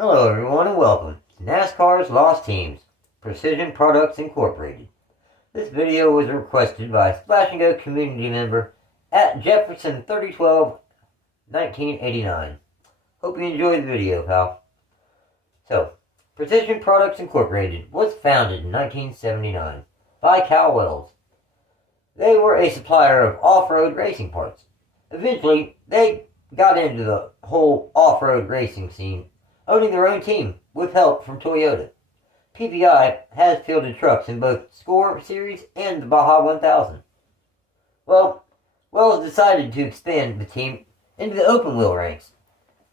Hello everyone and welcome to NASCAR's Lost Teams, Precision Products Incorporated. This video was requested by a Splash and Go community member at Jefferson3012 1989. Hope you enjoyed the video, pal. So, Precision Products Incorporated was founded in 1979 by Cal Wells. They were a supplier of off-road racing parts. Eventually, they got into the whole off-road racing scene, owning their own team with help from Toyota. PPI has fielded trucks in both Score Series and the Baja 1000. Well, Wells decided to expand the team into the open wheel ranks.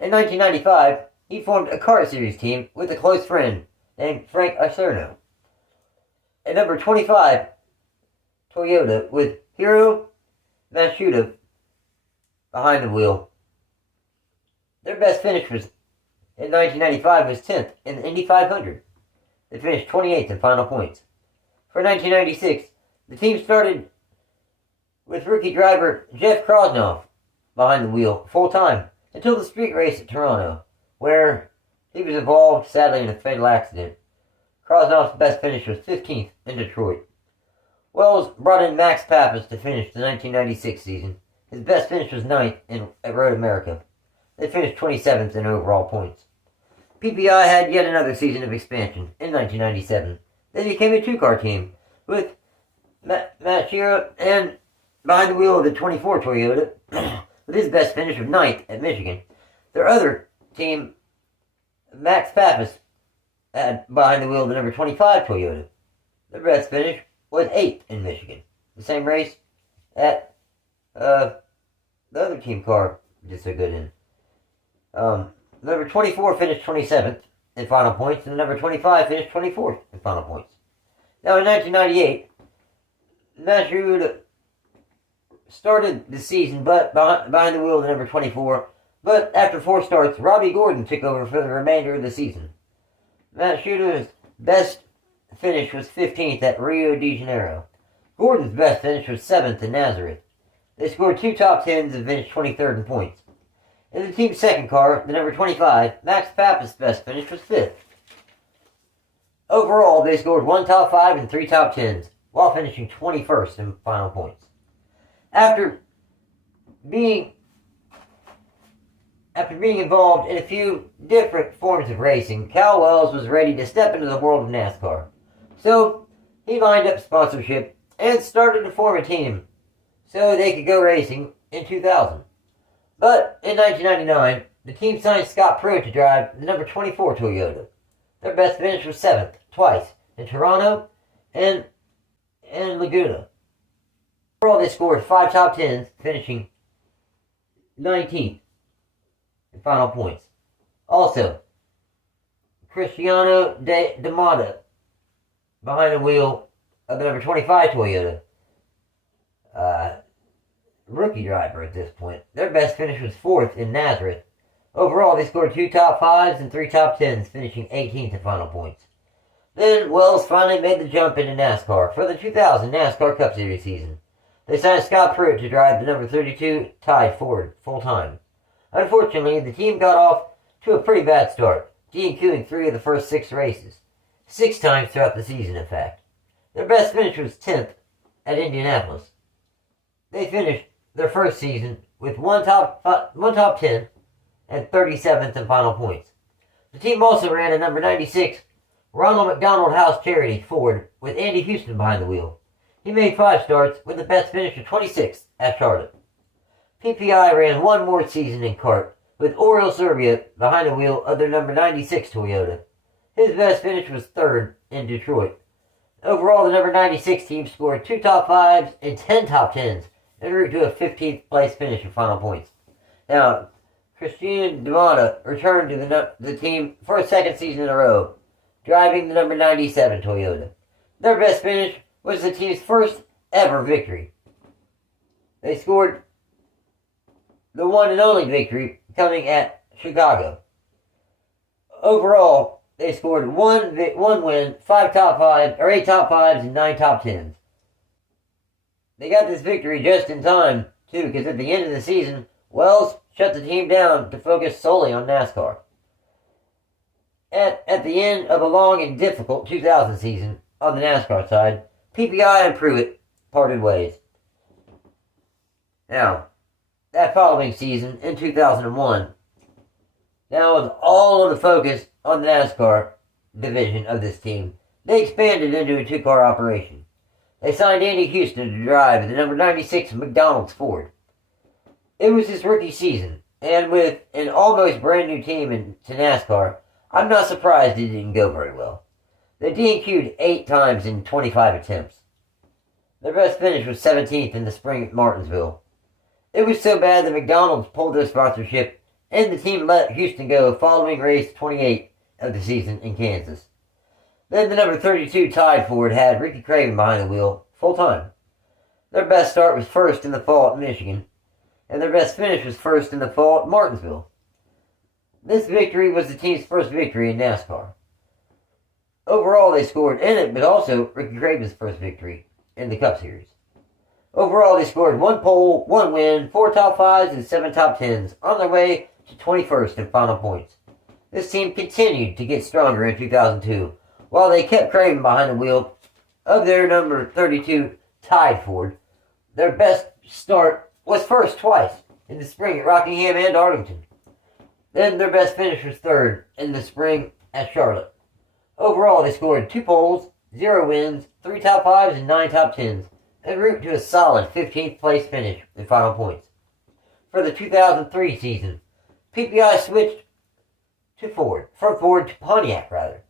In 1995, he formed a Car Series team with a close friend named Frank Iserno. At number 25, Toyota with Hiro Matsuda behind the wheel. Their best finish was in 1995 was 10th in the Indy 500. They finished 28th in final points. For 1996, the team started with rookie driver Jeff Krosnoff behind the wheel full-time until the street race at Toronto, where he was involved, sadly, in a fatal accident. Krosnoff's best finish was 15th in Detroit. Wells brought in Max Pappas to finish the 1996 season. His best finish was 9th at Road America. They finished 27th in overall points. PPI had yet another season of expansion in 1997. They became a two-car team with Matt Shearer and behind the wheel of the 24 Toyota, with his best finish of 9th at Michigan. Their other team, Max Pappas, had behind the wheel of the number 25 Toyota. Their best finish was 8th in Michigan. The same race that the other team car did so good in. Number 24 finished 27th in final points, and number 25 finished 24th in final points. Now, in 1998, Matthew started the season but behind the wheel of the number 24, but after 4 starts, Robbie Gordon took over for the remainder of the season. Matthew's best finish was 15th at Rio de Janeiro. Gordon's best finish was 7th in Nazareth. They scored 2 top 10s and finished 23rd in points. In the team's second car, the number 25, Max Pappas' best finish was 5th. Overall, they scored 1 top 5 and 3 top 10s, while finishing 21st in final points. After being involved in a few different forms of racing, Cal Wells was ready to step into the world of NASCAR. So, he lined up sponsorship and started to form a team so they could go racing in 2000. But in 1999, the team signed Scott Pruitt to drive the number 24 Toyota. Their best finish was 7th, twice, in Toronto and Laguna. Overall, they scored 5 top 10s, finishing 19th in final points. Also, Cristiano D'Amata behind the wheel of the number 25 Toyota. Rookie driver at this point. Their best finish was 4th in Nazareth. Overall, they scored 2 top 5s and 3 top 10s, finishing 18th in final points. Then, Wells finally made the jump into NASCAR for the 2000 Nascarcupseries season. They signed Scott Pruitt to drive the number 32 Ty Ford full-time. Unfortunately, the team got off to a pretty bad start, DNQing 3 of the first 6 races. 6 times throughout the season, in fact. Their best finish was 10th at Indianapolis. They finished their first season with 1 top 10 and 37th in final points. The team also ran a number 96 Ronald McDonald House Charity Ford with Andy Houston behind the wheel. He made 5 starts with the best finish of 26th at Charlotte. PPI ran 1 more season in kart with Oriol Serbia behind the wheel of their number 96 Toyota. His best finish was 3rd in Detroit. Overall, the number 96 team scored 2 top 5s and 10 top 10s, en route to a 15th place finish in final points. Now, Cristiano D'Amata returned to the team for a 2nd season in a row, driving the number 97 Toyota. Their best finish was the team's first ever victory. They scored the one and only victory coming at Chicago. Overall, they scored 1 win, 5 top 5s, or 8 top 5s, and 9 top 10s. They got this victory just in time, too, because at the end of the season, Wells shut the team down to focus solely on NASCAR. At the end of a long and difficult 2000 season on the NASCAR side, PPI and Pruitt parted ways. Now, that following season, in 2001, now with all of the focus on the NASCAR division of this team, they expanded into a two-car operation. They signed Andy Houston to drive the number 96 McDonald's Ford. It was his rookie season, and with an almost brand new team to NASCAR, I'm not surprised it didn't go very well. They DNQ'd 8 times in 25 attempts. Their best finish was 17th in the spring at Martinsville. It was so bad that McDonald's pulled their sponsorship, and the team let Houston go following race 28 of the season in Kansas. Then the number 32 Tide Ford had Ricky Craven behind the wheel full time. Their best start was first in the fall at Michigan, and their best finish was first in the fall at Martinsville. This victory was the team's first victory in NASCAR. Overall, they scored in it, but also Ricky Craven's first victory in the Cup Series. Overall, they scored 1 pole, 1 win, 4 top 5s, and 7 top 10s on their way to 21st in final points. This team continued to get stronger in 2002, while they kept Craven behind the wheel of their number 32 Tide Ford. Their best start was first twice, in the spring at Rockingham and Arlington. Then their best finish was third in the spring at Charlotte. Overall, they scored 2 poles, 0 wins, 3 top 5s, and 9 top 10s, en route to a solid 15th place finish in final points. For the 2003 season, PPI switched from Ford to Pontiac, rather.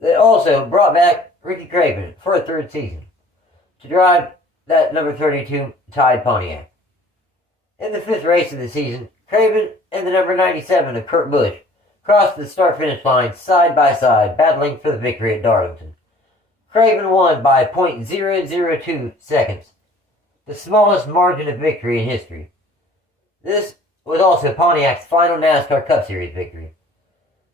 They also brought back Ricky Craven for a 3rd season to drive that number 32 Tide Pontiac. In the 5th race of the season, Craven and the number 97 of Kurt Busch crossed the start-finish line side by side, battling for the victory at Darlington. Craven won by .002 seconds, the smallest margin of victory in history. This was also Pontiac's final NASCAR Cup Series victory.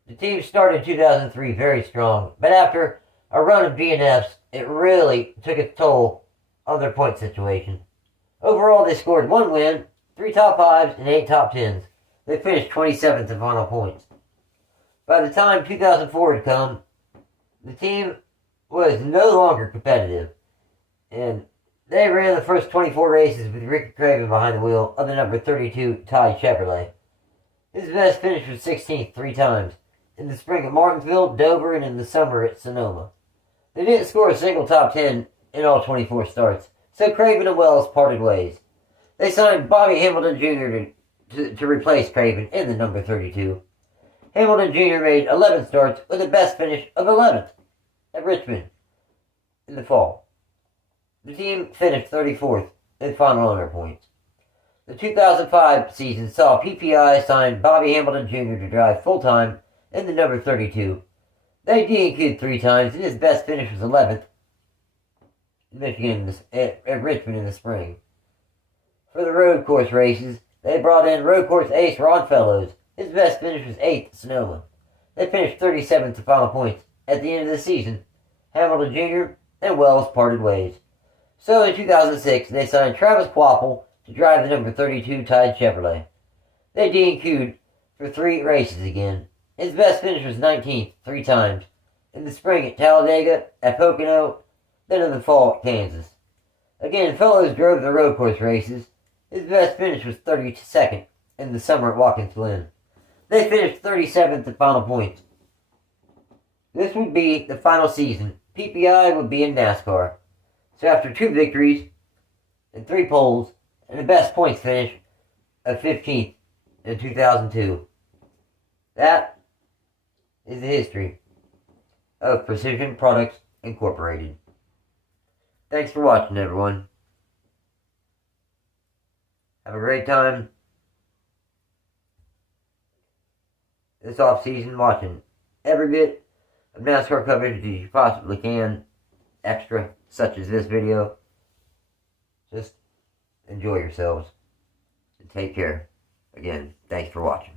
The team started 2003 very strong, but after a run of DNFs, it really took its toll on their point situation. Overall, they scored 1 win, 3 top 5s, and 8 top 10s. They finished 27th in final points. By the time 2004 had come, the team was no longer competitive, and they ran the first 24 races with Ricky Craven behind the wheel of the number 32 Tide Chevrolet. His best finish was 16th 3 times, in the spring at Martinsville, Dover, and in the summer at Sonoma. They didn't score a single top 10 in all 24 starts, so Craven and Wells parted ways. They signed Bobby Hamilton Jr. to replace Craven in the number 32. Hamilton Jr. made 11 starts with a best finish of 11th at Richmond in the fall. The team finished 34th in final owner points. The 2005 season saw PPI sign Bobby Hamilton Jr. to drive full-time in the number 32. They DNQ'd 3 times, and his best finish was 11th in Michigan at Richmond in the spring. For the road course races, they brought in road course ace Ron Fellows. His best finish was 8th at Sonoma. They finished 37th in final points. At the end of the season, Hamilton Jr. and Wells parted ways. So in 2006, they signed Travis Quapple to drive the number 32 Tide Chevrolet. They DNQ'd for 3 races again. His best finish was 19th 3 times. In the spring at Talladega, at Pocono, then in the fall at Kansas. Again, Fellows drove the road course races. His best finish was 32nd in the summer at Watkins Glen. They finished 37th in final points. This would be the final season. PPI would be in NASCAR. So after 2 victories and 3 poles and the best points finish of 15th in 2002, that is the history of Precision Products Incorporated. Thanks for watching, everyone. Have a great time this off-season watching every bit of NASCAR coverage that you possibly can, extra, such as this video. Just enjoy yourselves and take care. Again, thanks for watching.